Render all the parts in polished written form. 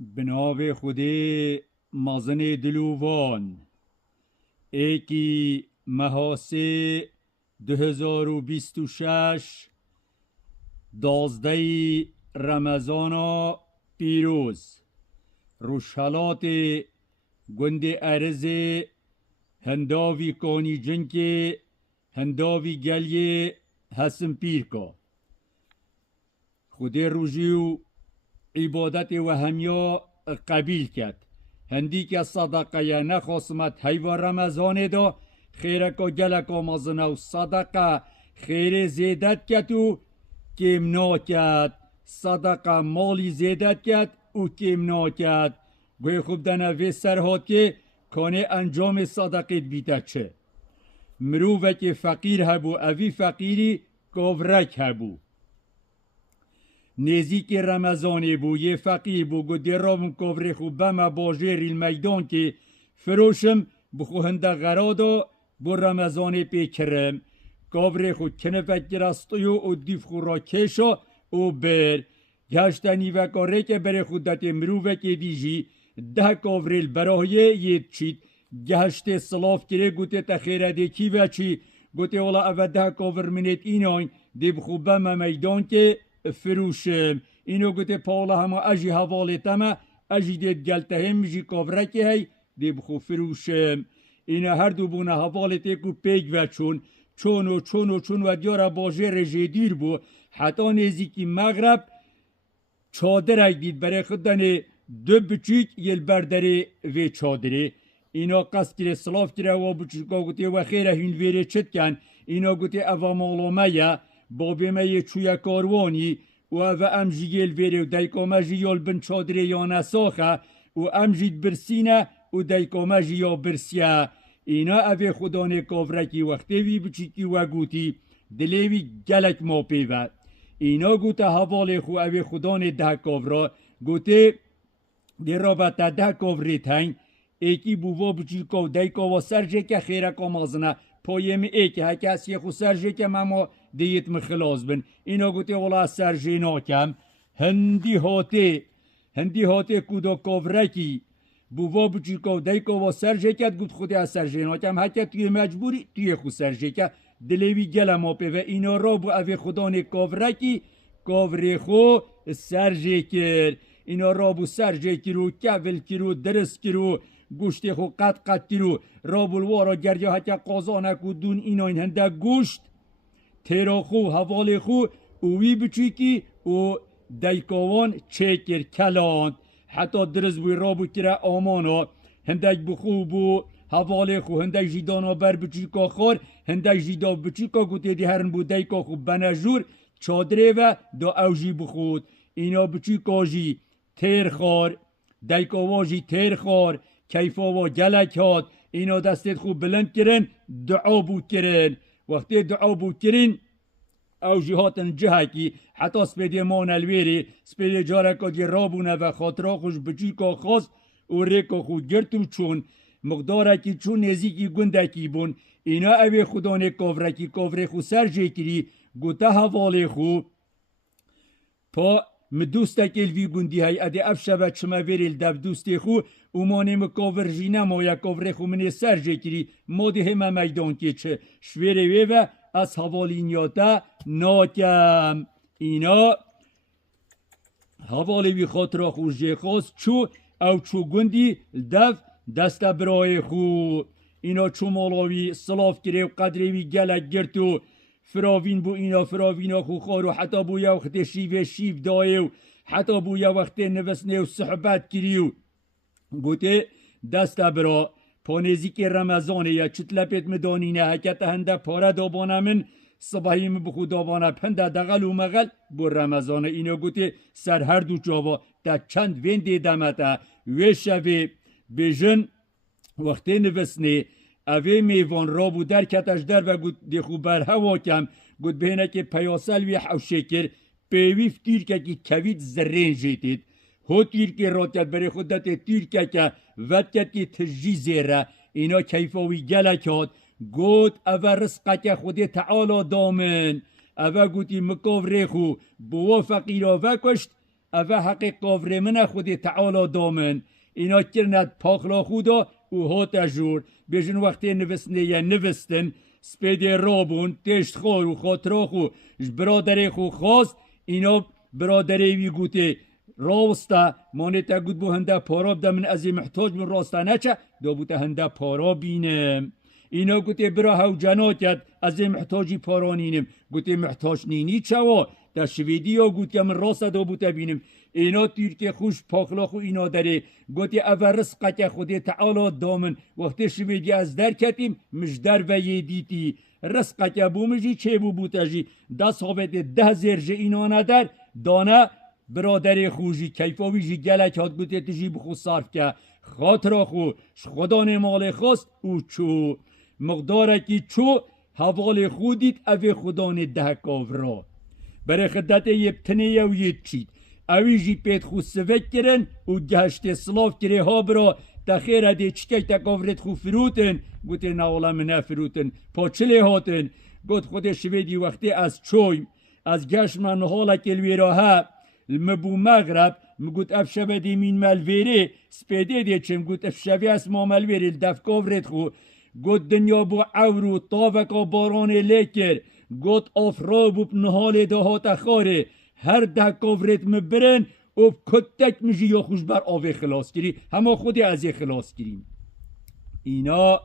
بناو خودی مازن دلووان ایکی مهاسی 2026 12 رمضان پیروز روشالات گند ارز هنداوی کانی جنکی هنداوی گلی هسم پیرکا خودی روژیو عبادت و همیا قبیل کرد هندی که صدقه یا نخواستمت هیوا رمضان دا خیرکا گلکا مازنه و صدقه خیر زیدت کرد و کم نکرد صدقه مالی زیدت کرد و کم نکرد گوی خوب دنه وی سرهات که کانه انجام صدقیت بیده چه مروفه که فقیر هبو اوی فقیری گاورک هبو نزیک رمضانی بو یه فقیر بو گو درام کاوری خوب بما باجر المیدان که فروشم بخو هنده غرادا بو رمضانی پیکرم کاوری خود کنه فکر استیو و دیف خود را کشا و بر گشتنی و کاره که بره خودت مروفه که دیجی 10 کاوریل براهیه یه چید گشت صلاف کره گوته تخیره دی کی وچی گوته والا او 10 کاور منیت ایناین دی بخو بما میدان که فروشم اینو گوته پاولا همه اجی حواله تمه اجی دید گلته هم جی کاورکی هی دی بخو فروشم اینا هر دو بونه حواله تکو پیگ و چون و دیارا باجه رجی دیر بو حتی نزیکی مغرب چادر دید برای خودن دو بچیک یل برداره و چادره اینا قصد کره صلاف کره و بچیکا گوته و خیره هین ویره چت کن اینا گوته اوا مالومه یا بابی ما چویا کاروانی و ام جیل ویره و دایکاما جیال بن چادره یا نساخه و ام جید برسینه و دایکاما جیا برسیه اینا اوه خدانه کافرکی وقتی وی بچیکی و گوتی دلیوی گلک ما پیوه اینا گوته حواله خو اوه خدانه 10 کافرا گوته دی رابطه 10 کافری تنگ ایکی بووا بچیکا و دایکاوا سرجه که خیره کامازنه پایم ایک هک هستی خو سرجه که مما دیت مخلاص بن اینا گوته والا سرجه ناکم هندی هاته کودا کافرکی بووا بچیکا و دایکا و سرجه کد گوت خودی از سرجه ناکم هکه توی مجبوری توی خو سرجه که دلیوی گل ما پی و اینا را بو اوی خدان کافرکی کافری خو سرجه کر اینا را بو سرجه کرو کول کرو درس کرو گوشت خو قط کرو را بو الوارا گریا هکه قازانک و دون اینا این هنده گوشت تیرا خو حوال خو اوی بچیکی و دایکاوان چکر کلاند حتی درز بوی رابو کرا آمانا هندک بخو بو حوال خو هندک جیدانا بر بچیکا خور هندک جیدا بچیکا گوته دی هرن بو دایکا خو بنجور چادره و دا اوجی بخود اینا بچیکا جی تیر خور دایکا واجی تیر خور کیفا و گلک هات اینا دستت خو بلند کرن دعا بو کرن وقتی دعا بو کرن او جهاتن جهکی حتی سپیدی مان الویری سپیدی جارکا دی رابونه و خاطرا خوش بچیکا خواست و ریکا خود گرتو چون مقدارکی چون نزیکی گندکی بون اینا اوی خودان کافری خو سرجه کری گوته حواله خو پا مدوستکل وی گندی های اده افشبه چما ویریل دب دوستی خو اومانه مکاور جینه ما یا کافری خو منی سرجه کری ما ده همه میدان که چه شویره وی و از حوالینیاتا ناکم اینا حوالی بی خاطر خوش خواست چو او چو گندی دست برای خو اینا چو مالاوی صلاف کره و قدروی گلک گرتو فراوین بو اینا فراوینا خو خارو حتی بو یا وقت شیف دایو حتی بو یا وقت نوسنه و صحبت کریو گوته دست برا پانیزی که رمضانه یا چطلپت مدانینه حکت هنده پاره دابانه من صبحیم بخو دابانه پنده دغل و مغل بو رمضانه اینو گوته سر هر دو جاوا تا چند وین دیدمتا ویشوی بیجن وقتی نوسنه اوی میوان را بو در کتش در و گوت دیخو بر هوا کم گوت بینه که پیاسل وی حوشه کر پیویف تیر که کوید زرین جیتید هو تیر که را کد بری خودت تیر که ود کد که تجی زیره اینا کیفاوی گلکات گوت او رزقه که خودی تعالی دامن او گوتی مکاو ریخو بوا فقیرا وکشت اوه حق قوره من خودی تعالی دامن اینا کرند پاکلا خودا و هات جور بیشن وقتی نوستنه یا نوستن سپیده رابون تشت خور و خاطرا خو برادره خو خواست اینا برادره وی گوته راستا مانتا گود بو هنده پارا بده من از محتاج من راستا نچه دا بوده هنده پارا بینم اینا گوته برا هاو جناتت از محتاجی پارا نینم گوته محتاج نینی چوا در شویدی ها گوت که من راستا دا بوده بینم اینا تیر خوش پاکلا خو اینا داره گوته اول رزقت خود تعالی دامن وقتی شویدی از در کتیم مجدر و یدیتی رزقت بومجی چه بو بوتجی ده صابت 10,000 اینا ندر دانه برادر خوشی کیفاوی جی گلک هات گوته تجی بخو صرف که خاطر خو خدان مال خواست او چو مقداره کی چو حوال خودید او خدان ده کاورا برای خدت یبتنه یو ید چید اوی جی پیت خو سوک کرن و گهشت سلاف کره ها برا تخیر هده چکه تکاورت خو فروتن گوته ناولا منه فروتن پاچله هاتن گوت خود شویدی وقتی از چویم از گشت من حالا کلوی را ها المبو مغرب مگوت اف شبه دی مین ملویره سپیده دی چم گوت اف شبه اس ما ملویره الدفکاورت خو گوت دنیا بو عورو طاوکا باران لیکر گوت آفراب و نهال دهات خاره هر ده کاورت مبرن و کتک میجی یا خوش بر آوه خلاص کری همه خودی از خلاص کریم اینا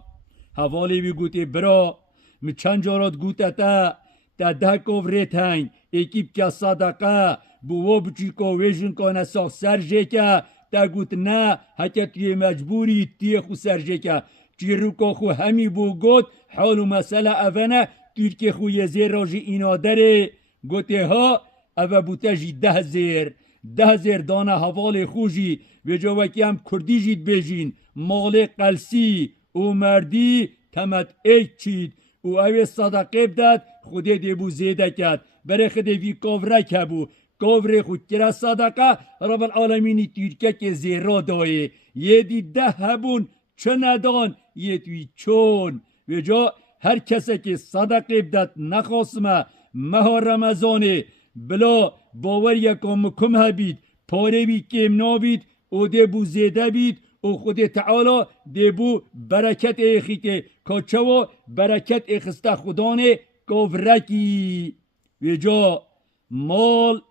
حوالی بی گوتی برا می چند جارات گوتتا تا ده کاورت هنگ اکیب که صدقه بوا بچی که ویژن که نساق سرجه که تا گوت نه حتی توی مجبوری توی خو سرجه که چی رو که خو همی بو گوت حال و مسئله اوانه توی که خو یه زیر راجی اینا داره گوته ها اوه بوته جی 10,000 دانه حوال خوشی و جاوکی هم کردی جید بیجین مال قلسی و مردی تمت ایک چید و اوه صدقه بدد خوده دی بو زیده کرد برای خوده وی کافره که بو کافره خود کرد صدقه رب العالمینی تیرکه که زیرا دایه یه دی 10 هبون چه ندان یه توی چون و جا هر کسی که صدقه بدد نخواستمه مها رمضانه بلا باور یکم کم هبید پاره بید کم نابید او ده بو زیده بید او خود تعالی ده بو برکت ایخی که کچوا برکت ایخسته خدانه کافرکی و جا مال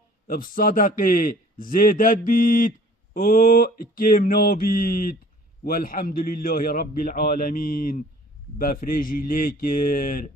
صدقه زیدت بید او کم نابید والحمد لله رب العالمین بفرجی لیکر